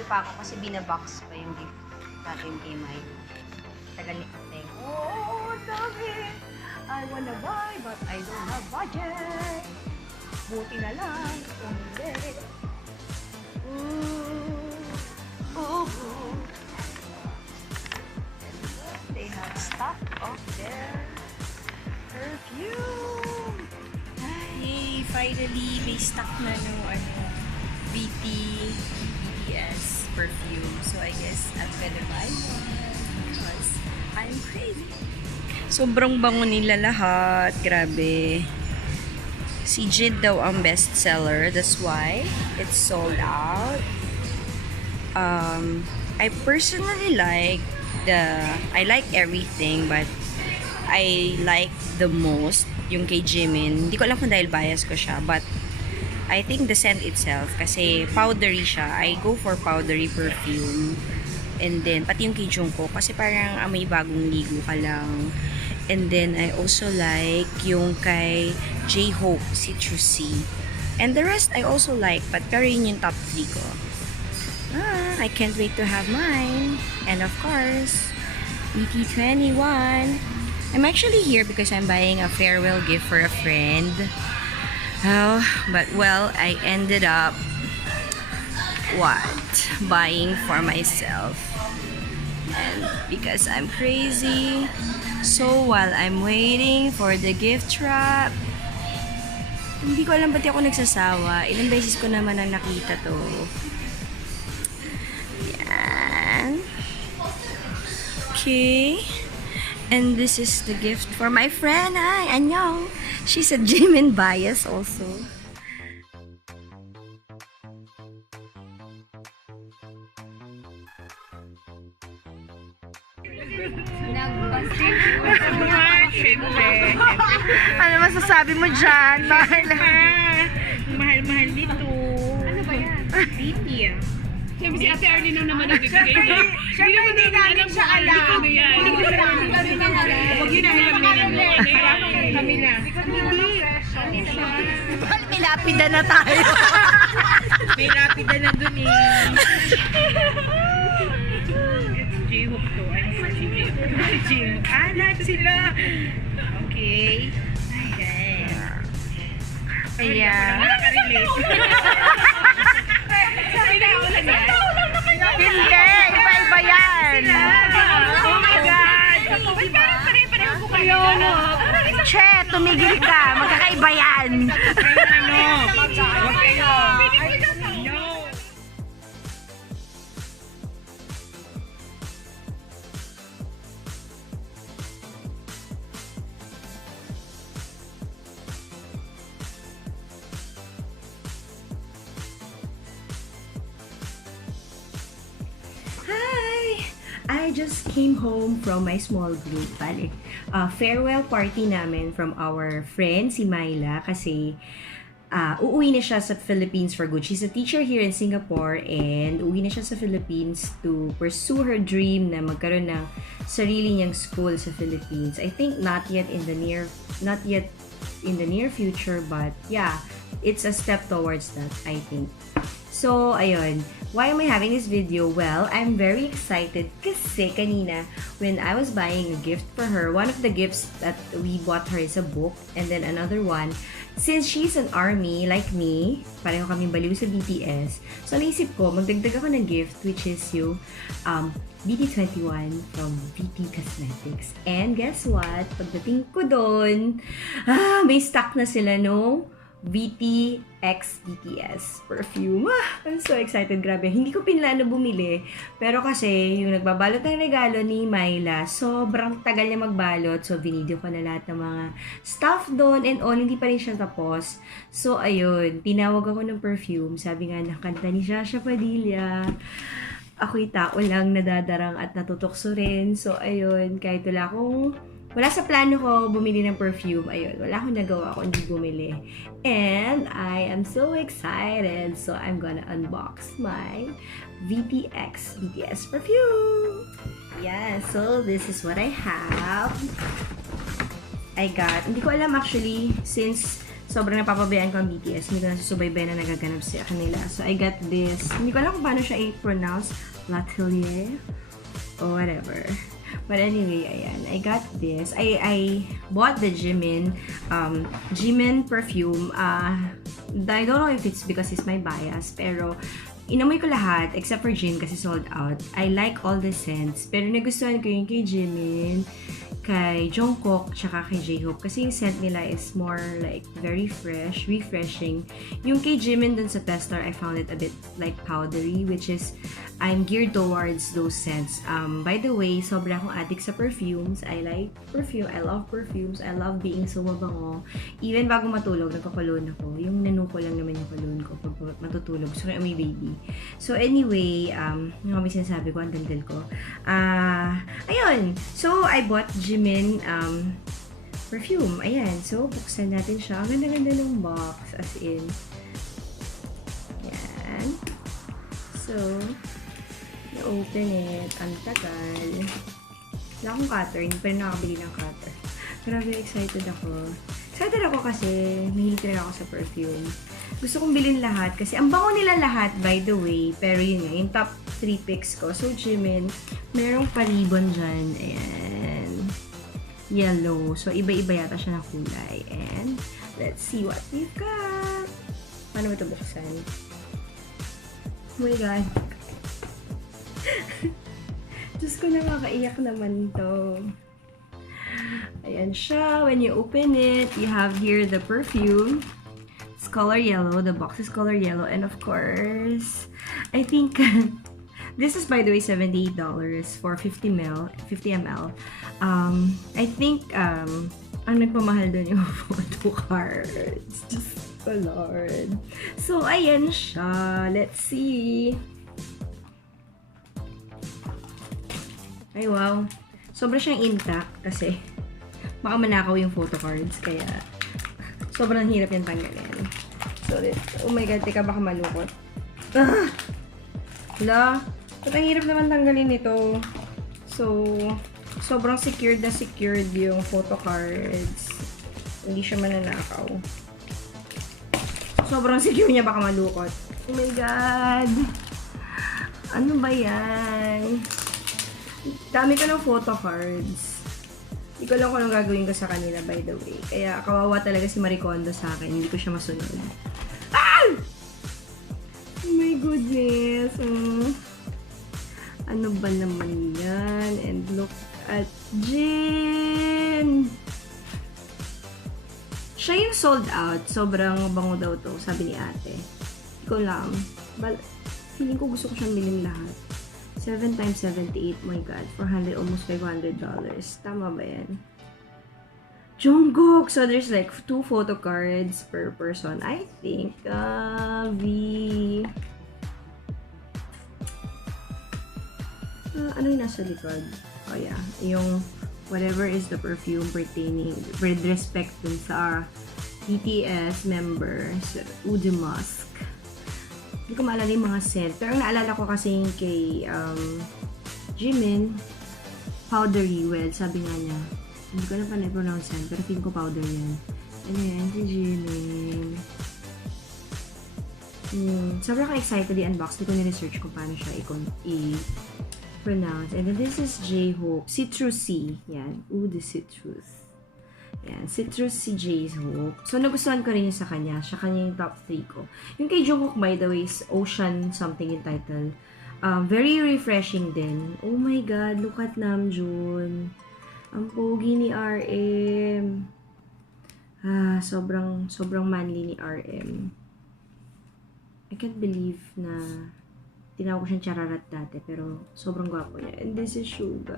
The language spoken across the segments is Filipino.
nag-video pa ako kasi binabox pa yung gift natin kay May. Tagal ni Ate. Oh, dami! I wanna buy, but I don't have budget. Buti na lang kung hindi. They have stock of their perfume. Yay! Finally, may stock na ng BTS Perfume. So, I guess I'm gonna buy one because I'm crazy. Sobrang bango nila lahat. Grabe. Si Jid daw ang bestseller. That's why it's sold out. I personally like I like everything, but I like the most yung kay Jimin. Hindi ko alam kung dahil bias ko siya, but I think the scent itself, kasi powdery siya. I go for powdery perfume. And then, pati yung kay Jungkook, kasi parang amoy bagong ligo ka lang. And then, I also like yung kay Jhope, citrusy. And the rest, I also like, but pero yun yung top 3 ko. I can't wait to have mine. And of course, BT21. I'm actually here because I'm buying a farewell gift for a friend. Oh, but well, I ended up buying for myself. And because I'm crazy, so while I'm waiting for the gift wrap, hindi ko alam ba't ako nagsasawa. Ilang beses ko naman na nakita to. Yan. Okay. And this is the gift for my friend. Hi, annyeong. She's a Jimin bias also. Ano masasabi mo dyan? Mahal nito. Ano ba yan? BT. Siyempre si Ate Arlene naman nagbibigay. Siyempre hindi namin siya alam. Huwag yun ang alam nila mo. Kami na. Hindi. May lapida na tayo. May lapida na dun eh. Jhope to. I'm for si Jhope. Lahat sila. Okay. Ayan. Nakarelate. Sabi na ako lang yan. Hindi. Iba-iba yan. Oh my God. Pare-pareho po kayo. Che, tumigil ka. Magkakaiba yan. Huwag kayo. No. Hi! I just came home from my small group. Bale, farewell party namin from our friend, si Myla, kasi uuwi na siya sa Philippines for good. She's a teacher here in Singapore and uuwi na siya sa Philippines to pursue her dream na magkaroon ng sarili niyang school sa Philippines. I think not yet in the near future, but yeah, it's a step towards that, I think. So, ayun. Why am I having this video? Well, I'm very excited kasi kanina, when I was buying a gift for her, one of the gifts that we bought her is a book, and then another one, since she's an ARMY like me, pareho kaming baliw sa BTS, so naisip ko, magdagdag ako ng gift, which is yung BT21 from VT Cosmetics. And guess what? Pagdating ko doon, may stock na sila, no? VTX BTS Perfume. I'm so excited, grabe. Hindi ko pinlano bumili, pero kasi yung nagbabalot ng regalo ni Myla, sobrang tagal niya magbalot. So, video ko na lahat ng mga stuff doon and all, hindi pa rin siya tapos. So, ayun, tinawag ako ng perfume. Sabi nga, nakanta ni Shasha Padilla. Ako'y tao lang nadadarang at natutokso rin. So, ayun, kahit wala sa plano ko bumili ng perfume. Ayun, wala akong nagawa kung hindi bumili. And I am so excited. So, I'm gonna unbox my VTX BTS perfume. Yeah, so this is what I have. Hindi ko alam actually, since sobrang napapabayaan ko ang BTS. Hindi ko nasusubaybay na nagaganap sa kanila. So, I got this. Hindi ko alam kung paano siya i-pronounce. L'Atelier or whatever. But anyway, ayan. I got this. I bought the Jimin perfume. I don't know if it's because it's my bias, pero inamoy ko lahat except for Jin kasi sold out. I like all the scents, pero nagustuhan ko yung kay Jimin, kay Jungkook, tsaka kay Jhope kasi yung scent nila is more like very fresh, refreshing. Yung kay Jimin dun sa tester, I found it a bit like powdery, which is I'm geared towards those scents. By the way, sobra akong addict sa perfumes. I like perfume. I love perfumes. I love being so mabango. Even bago matulog, nagko-cologne ako. Yung nanuko lang naman yung cologne ko pag matutulog. So, may baby. So, anyway, yung kami sinasabi ko, ang daldal ko. Ayun. So, I bought Jimin perfume. Ayan. So, buksan natin siya. Ang ganda-ganda ng box. As in. Ayan. So, open it. Ang tagal. Wala akong cutter. Hindi pa rin nakabili ng cutter. Grabe, excited ako. Excited ako kasi mahilig rin ako sa perfume. Gusto kong bilhin lahat kasi ang bango nila lahat, by the way. Pero yun nga, yung top 3 picks ko. So, Jimin, merong pa-ribbon dyan. Ayan. Yellow. So, iba-iba yata siya ng kulay. And, let's see what we've got. Paano ito buksan? Oh my God. Diyos ko, nakakaiyak naman to. Ayan siya. When you open it, you have here the perfume. It's color yellow. The box is color yellow. And of course, I think this is, by the way, $78 for 50 ml. I think ang nagpamahal doon yung photo cards. Just oh Lord. So, ayan siya. Let's see. Ay, wow. Sobra siyang intact kasi baka manakaw yung photo cards. Kaya, sobrang hirap yung tanggalin. So, oh my God, teka, baka malukot. Ah! Hala, ba't ang hirap naman tanggalin ito? So, sobrang secured na secured yung photo cards. Hindi siya mananakaw. Sobrang secure niya, baka malukot. Oh my God! Ano ba yan? Dami ko ng photo cards. Hindi ko alam kung anong gagawin ko sa kanila, by the way. Kaya kawawa talaga si Maricondo sa akin. Hindi ko siya masunod. Ah! Oh my goodness. Ano ba naman yan? And look at Jin! Siya yung sold out. Sobrang bango daw to, sabi ni ate. Hindi ko lang. Feeling ko gusto ko siyang bilhin lahat. 7 times 78, my God, 400, almost $500. Tama ba yan? Jungkook! So, there's like 2 photo cards per person. I think, ano yung nasa likod? Oh, yeah. Yung whatever is the perfume pertaining, with respect dun sa BTS members, Eau de Poudre. Hindi ko maalala yung mga scent. Pero ang naalala ko kasi yung kay Jimin, powdery. Well, sabi nga niya, hindi ko na pa na-pronounce yan, pero feeling ko powder yan. Ano yan, si Jimin. Sobrang excited i-unbox. Hindi ko na-research kung paano siya i-pronounce. And then this is Jhope. Citrusy. Yan. Ooh, the citrus. Yan, citrus si Jhope. So, nagustuhan ko rin yung sa kanya. Siya kanya yung top 3 ko. Yung kay Jungkook, by the way, is Ocean something yung title. Very refreshing din. Oh my God, look at Namjoon. Ang pogi ni RM. Sobrang manly ni RM. I can't believe na tinawag ko siyang chararat dati, pero sobrang gwapo niya. And this is Suga.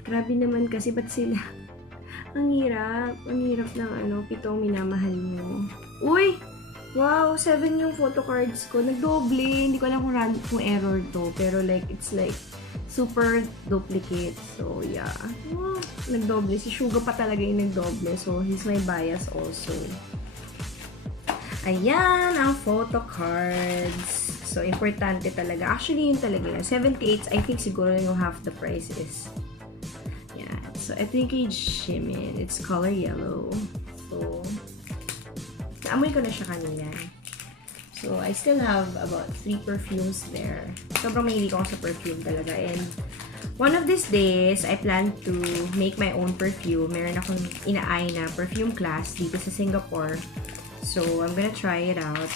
Grabe naman kasi, ba't sila? Ang hirap ng pitong minamahal mo. Uy! Wow! 7 yung photo cards ko. Nagdoble. Hindi ko alam kung error to. Pero like, it's like super duplicate. So, yeah. Oh, nagdoble. Si Suga pa talaga yung nagdoble. So, he's my bias also. Ayan ang photo cards. So, importante talaga. Actually, yun talaga yan. 78, I think siguro yung half the price is. So, So, ito yung kay Jimin. It's color yellow. So, naamoy ko na siya kanina. So, I still have about 3 perfumes there. Sobrang mahilig ako sa perfume talaga. And one of these days, I plan to make my own perfume. Meron akong inaay na perfume class dito sa Singapore. So, I'm gonna try it out.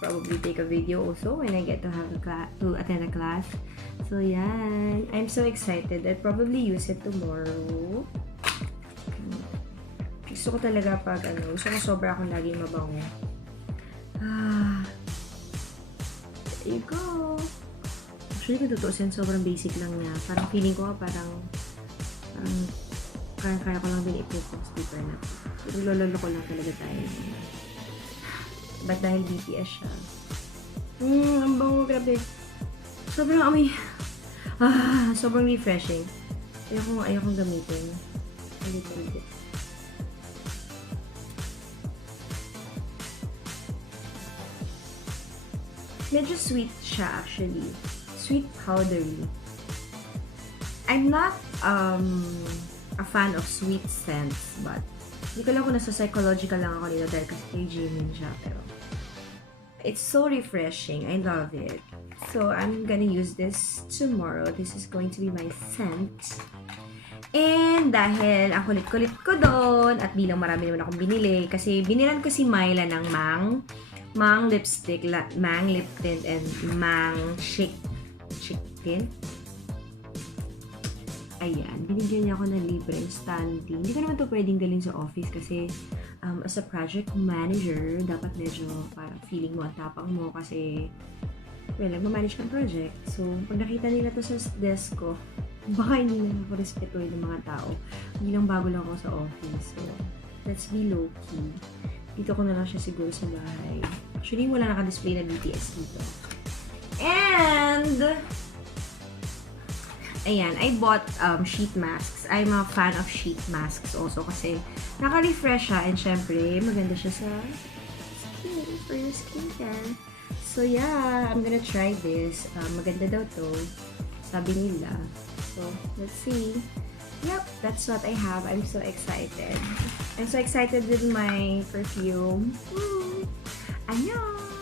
Probably take a video also when I get to have to attend a class. So, yan. I'm so excited. I'll probably use it tomorrow. Gusto ko talaga pag gusto ko sobra akong laging mabango. There you go. Actually, kung tutuusin, sobrang basic lang niya. Parang feeling ko parang kaya ko lang din i-focus deeper na. Pero lololo ko lang talaga tayo. But dahil BTS siya. Ang bango, grabe. Sobrang amoy. Sobrang refreshing. Ayokong gamitin. A little bit. Medyo sweet siya actually. Sweet powdery. I'm not a fan of sweet scents, but hindi ko lang kung nasa psychological lang ako nito dahil kasi kay Jimin siya, pero it's so refreshing. I love it. So, I'm gonna use this tomorrow. This is going to be my scent. And dahil ang kulit-kulit ko doon at bilang marami naman akong binili, kasi binilan ko si Myla ng Mang lipstick, Mang lip tint, and Mang chick tint. Ayan, binigyan niya ako ng libreng standee. Hindi ko naman ito pwedeng galing sa office kasi as a project manager, dapat medyo parang feeling mo at tapang mo kasi nagmamanage kang project. So, pag nakita nila to sa desk ko, baka hindi na ako respetuhin ng mga tao. Hindi lang bago lang ako sa office. So, let's be low-key. Dito ko na lang siya siguro sa bahay. Actually, wala naka-display na BTS dito. And ayan, I bought sheet masks. I'm a fan of sheet masks also kasi naka-refresh siya and syempre, maganda siya sa skin, for your skincare. So yeah, I'm gonna try this. Maganda daw to, sabi nila. So, let's see. Yep, that's what I have. I'm so excited. I'm so excited with my perfume. Annyeong!